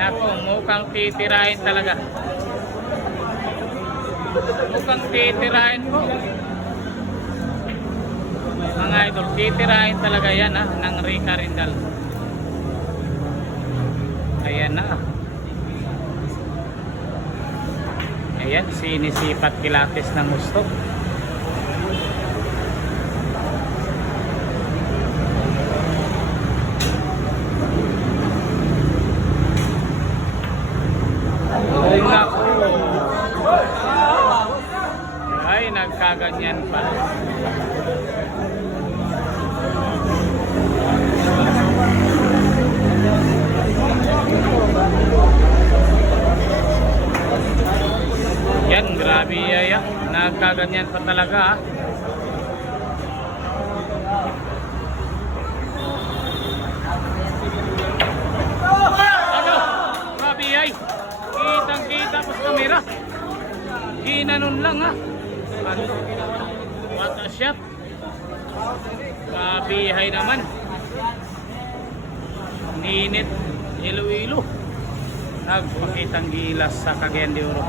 Naku, mukhang titirahin talaga. Mukhang titirahin po. Mga idol, titirahin talaga yan ng Rica Rindal. Ayan na. Ayan, sinisipat kilates ng gusto. Ay naku. Ay, nagkaganyan pa. Yan, grabe yaya. Nagkaganyan pa talaga Ano? Grabe yay. Kitang kita pa sa kamera. Ginanon lang Ano? What a shot. Grabe naman. Ninit. Iloilo. Nagpakitang gilas sa Cagayan de Oro.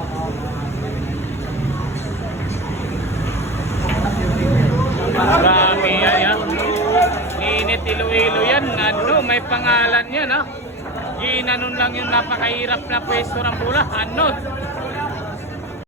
Grabe yan. Ninit Iloilo yan. Ano, may pangalan yan Ginanon lang yung napakahirap na pwesto ng bola. Ano?